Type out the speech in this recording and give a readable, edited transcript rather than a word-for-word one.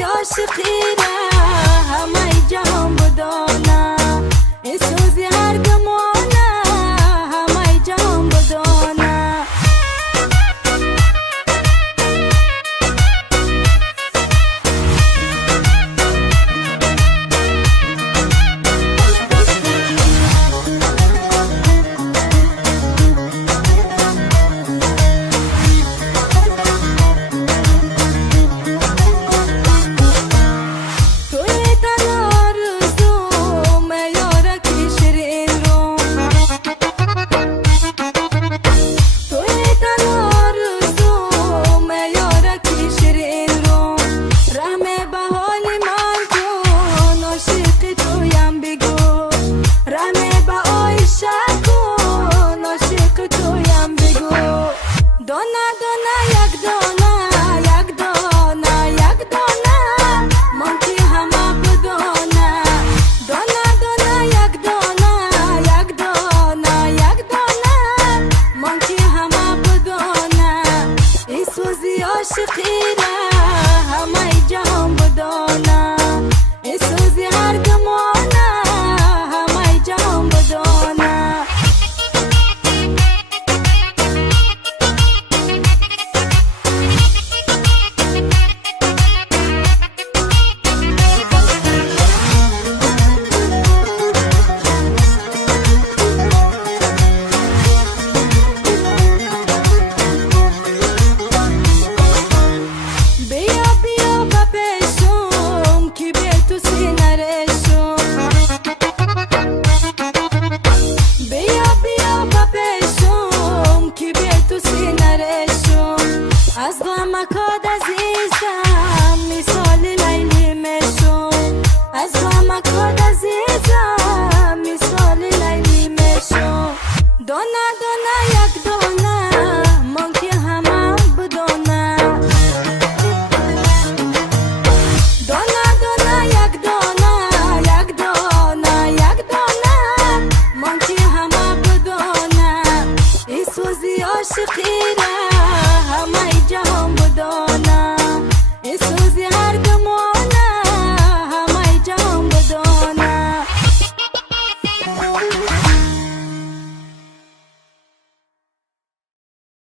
سوزی عاشقی را همه جهان بدانا، این سوزی هر گمانه همه جهان بدانا. دانه دانه یک دانه یک دانه یک دانه من که همه بدانه. دانه دانه یک دانه یک دانه یک دانه من که همه بدانه، این سوزی عاشقی را همه جهان بدانه، این سوزی هر گمانه همه جهان بدانه. از غمکات عزیزم مثال لیلی میشم، از غمکات عزیزم مثال لیلی میشم. دانه دانه یک دانه من که همه بدانه، دانه دانه یک دانه یک دانه یک دانه من که همه بدانه، این سوزی عاشقی را همه جهان بدانا، این سوزی هر گمان